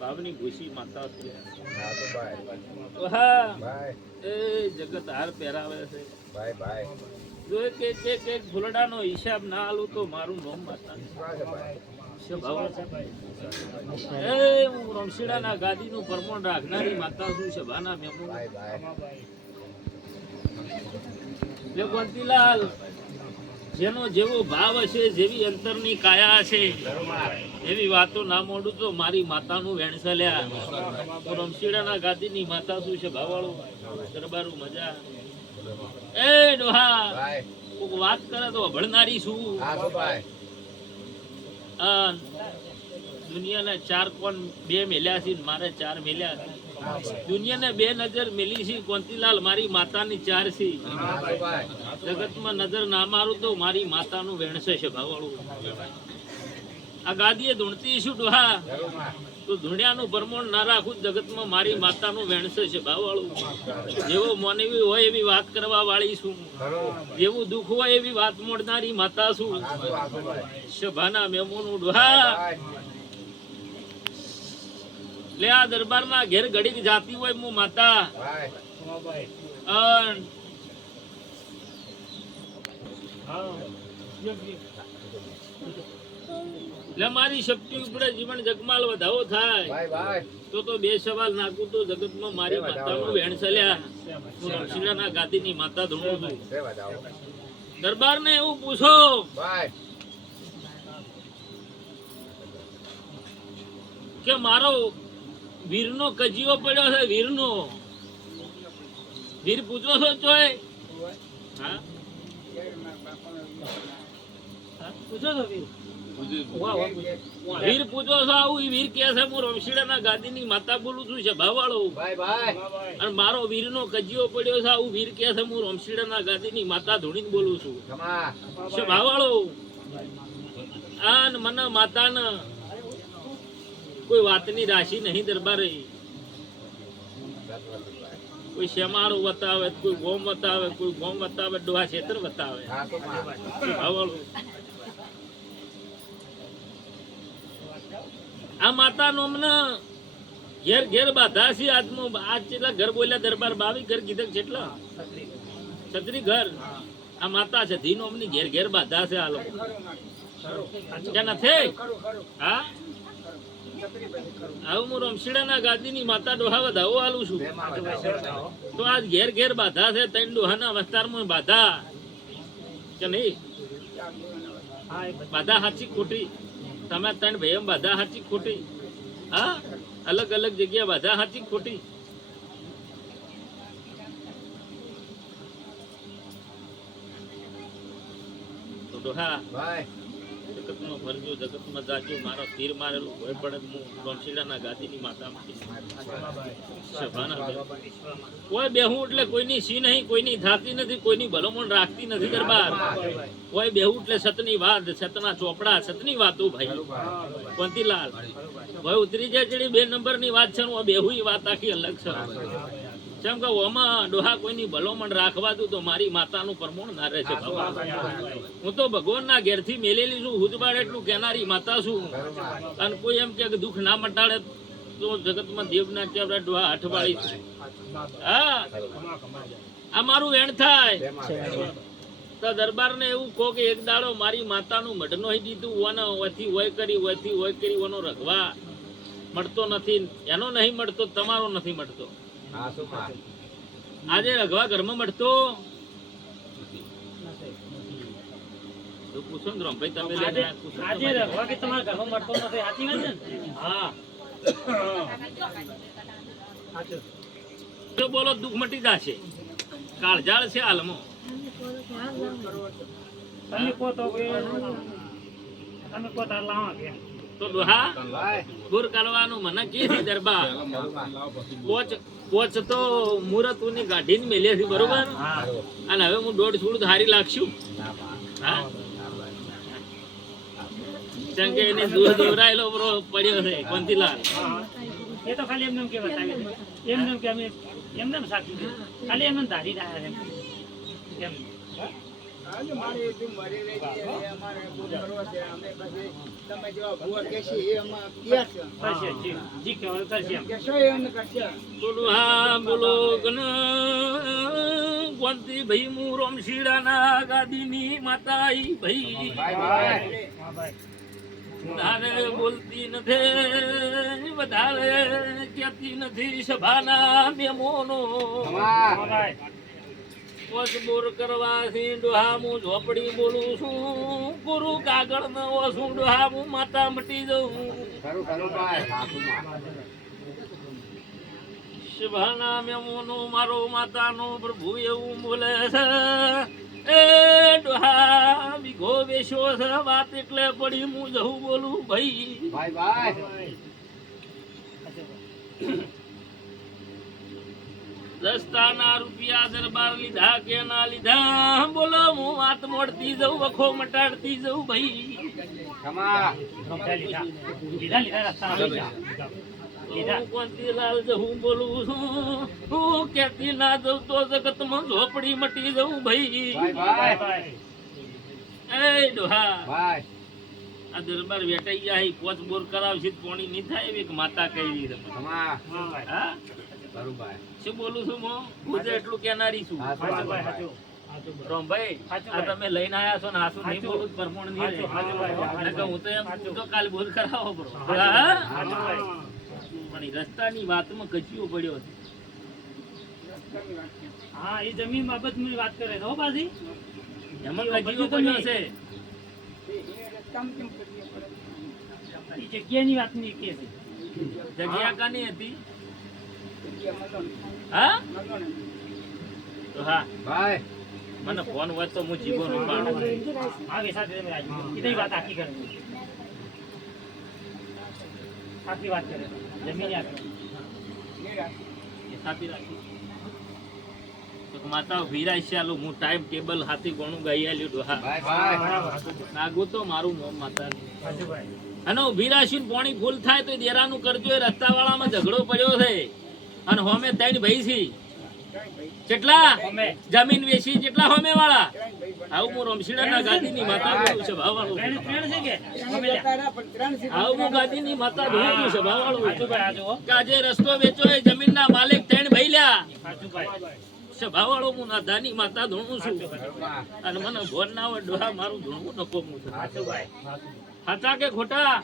ભાવની ભૂસી માતા છે. એ જગત હાર પહેરાવે છે. જો એક હિસાબ ના આલું તો મારું નોમ માતા. એ હું રમશીડાના ગાદીનું પરમોણ રાખનારી માતા છું સભાના ભાના મેમો કોંતીલાલ જેનો જેવો ભાવ હશે જેવી અંતરની કાયા હશે એવી વાતો ના મોડું તો મારી માતાનું વેણસલ્યા રમશીડાના ગાદીની માતા શું છે ભાવાળું? દરબારું મજા. એ ડોહા કોક વાત કરે તો ભણનારી છું. દુનિયાના ચાર કોણ બે મેલ્યા છે મારે ચાર મેલ્યા છે. દુનિયાને બે નજર મેલી છે કોંતીલાલ મારી માતાની ચાર છે. જગતમાં નજર ના મારું તો મારી માતાનું વેણસે છે, ભાવાળું. આ ગાદીએ ધૂણતી શું ડોહા? તો ધૂણ્યાનું ભરમણ ના રાખું, જગતમાં મારી માતાનું વેણસે છે, ભાવાળું. જેવો મોનવી હોય એવી વાત કરવા વાળી છું. જેવું દુઃખ હોય એવી વાત મોડનારી માતા છું. સભાના મેમોનું ડોહા લે આ દરબારમાં ઘેર ઘડીક જાતી હોય હું માતા. લે મારી શક્તિ ઉપર જીવન જગમાલ વધાવો થાય. તો તો બે સવાલ નાખું તો જગતમાં મારી માતાનું વેણ ચલ્યા હું રમશીલાના ગાદીની માતા ધોણું છું. દરબાર ને દરબારને એવું પૂછો. કે મારો વીરનો કજીયો પડ્યો છે વીરનો. વીર નો છો હા? પૂછો છો વીર? પૂછો. છો આવું વીર કે છે હું રમશીડાના ગાદીની માતા બોલું છું છે ભાવાળો ભાઈ ભાઈ. અને મારો વીરનો કજીયો પડ્યો છે આવું વીર કે છે હું રમશીડાના ગાદીની માતા ધૂણીને બોલું છું. છે ભાવાળો આન મને માતાને. કોઈ વાતની રાશિ નહીં દરબારે કોઈ શેમાળું બતાવે કોઈ ગોમ બતાવે કોઈ ગોમ બતાવે ડોહા છેતર બતાવે. આ માતા નોમને ઘેર ઘેર બાધા છે આજમો આજ કેટલા ઘર બોલ્યા દરબાર બાવી ઘર કીધા કેટલા છત્રી ઘર. આ માતા છે ધી નોમની ઘેર ઘેર બાધા છે આ લોકો. નથી? હા? આવું હું રમશીડાના ગાદીની માતા ડોહા વધાવો આલું છું. તો આજ ઘેર ઘેર બાધા છે ત્રણ ડોહાના વિસ્તારમાં બાધા. કે નહીં? બાધા. હાચી ખોટી? તમે ત્રણ એમ બાધા હાચી ખોટી? હા? અલગ અલગ જગ્યા બાધા હાચી ખોટી? તો ડોહા ભાઈ. જગતમાં ફરજો, જગતમાં જાજો, મારો તીર મારેલું ભય પણ હું ગોમશીડાના ગાદીની માતામાં કોઈ બેહું એટલે કોઈની સી નહીં, કોઈની થાતી નથી, કોઈની ભલોમણ રાખતી નથી દરબાર. કોઈ બેહું એટલે સતની વાત, સતના ચોપડા, સતની વાતો ભાઈ. પંતીલાલ ભાઈ ઉતરી જાય ચડી બે નંબરની વાત છે આ બેહું વાત આખી અલગ છે. જેમ કે ઓમાં ડોહા કોઈની ભલોમણ રાખવા દઉં તો મારી માતાનું પ્રમોણ ના રહે છે હું તો ભગવાનના ઘેરથી મેલેલી છું હુજબાડ એટલું કહેનારી માતા છું અને કોઈ એમ કે દુઃખ ના મટાડે તો જગતમાં દેવના ચેવડા ડોહા અઠવાળી છે. હા. આ મારું વેણ થાય. તો દરબારને એવું કહો કે એક દાડો મારી માતાનું મઢનો દીધું ઓને ઓથી હોય કરી ઓથી હોય કરી ઓનો રઘવા મળતો નથી. એનો નહીં મળતો તમારો નથી મળતો. આજે રઘવા ઘરમાં મળતો. તો પૂછો તમે લઈને આયા, પૂછો ને આજે તમારી. તમારા ઘરમાં મળતો નથી સાચી વાત છે ને? હા. જો બોલો દુઃખ મટી જશે. કાળજાળ છે હાલમાં. તમે કહો તો તમે કહો તાર લાવા કે. તો ડોહા દૂર કરવાનું મને કી દરબાર? કોચ કોચ તો મુહૂર્તની ગાઢીને મેલ્યા છે બરોબર? અને હવે હું દોઢ છોડ હારી લાગશું. હા? કેમ કે એને દૂધ દોરાયેલો બરો પડ્યો છે કોંતીલાલ. એ તો ખાલી એમને કે બતાવે એમને કે અમે એમને એમ સાચું છે ખાલી એમને ધારી રહ્યા છે એમ. હા ભાઈ હું માતા ભાઈ ભાઈ ભાઈ. હા ભાઈ. વધારે બોલતી નથી વધારે કહેતી નથી સભાના મેમોનો. હા ખમા ભાઈ પોચ બોર કરવાથી ડોહામું ઝોપડી બોલું છું ગુરુ કાગળ ન ઓછું ડોહામું માતા મટી જવું શિભાના મેમોનો મારો માતાનો પ્રભુ એવું બોલે છે એ ડોહા બીઘો વેશો છે વાત એટલે પડી હું જવું બોલું ભાઈ ભાઈ ભાઈ રસ્તાના રૂપિયા દરબાર લીધા કે ના લીધા? બોલો હું વાત મોડતી જઉં વખો મટાડતી જઉં ભાઈ. લીધા. લીધા. લીધા. લીધા રસ્તા લીધા લીધા હું બોલું છું? હું કેતી ના જઉં? તો જગતમાં ઝોપડી મટી જવું ભાઈ. એ ડોહા. આ દરબાર વેટાઈ જાય પોચ બોર કરાવશે પોણી નહીં થાય એવી માતા કહી શું બોલું છું હું? એટલું કેનારી છું. રોમભાઈ આ તમે લઈને આયા છો ને હાસું નહીં. બોલું તો પરમોણ નહીં હું તો એમ તો કાલ બોલ કરાવો બરો સાચું હા? સાચું ભાઈ પણ ઈ રસ્તાની વાતમાં કચિયો પડ્યો છે. હા એ જમીન બાબતની વાત કરે છે. હો પાછી એમાં એ પડ્યો છે. એ રસ્તામાં વાત કરવી જગ્યાની વાતની કે છે. જગ્યા કાની હતી? હા? તો હા. ભાઈ. મને ફોન હોય તો હું જીવનનું પાડું હા વેસા તમે રાજુ. કીધી વાત આખી કરે આખી વાત કરે જમીન એ સાચી રાખી માતા વીરાય ચાલો હું ટાઈમ ટેબલ હાથી કોણું ગઈ આલ્યું ડોહા નાગું તો મારું મોમ માતા સાચું ભાઈ. અને ઊભી રાશીને પાણી ફૂલ થાય તો દેરાનું કરજો એ રસ્તાવાળામાં ઝઘડો પડ્યો છે. અને હોમે ત્રણ ભાઈ છે કેટલા જમીન વેચી કેટલા હોમે વાળા. આવું હું રમશીડાના ગાદીની માતા બોલું છે સીધા આવું હું ગાદીની માતા ધોવું છે. કે આજે રસ્તો વેચો એ જમીનના માલિક ત્રણ ભાઈ લ્યા. સભાવાળો હું નાધાની માતા ધોણું છું. અને મને ભોન ના હોય મારું ધોણવું નકો હું છું કે ખોટા?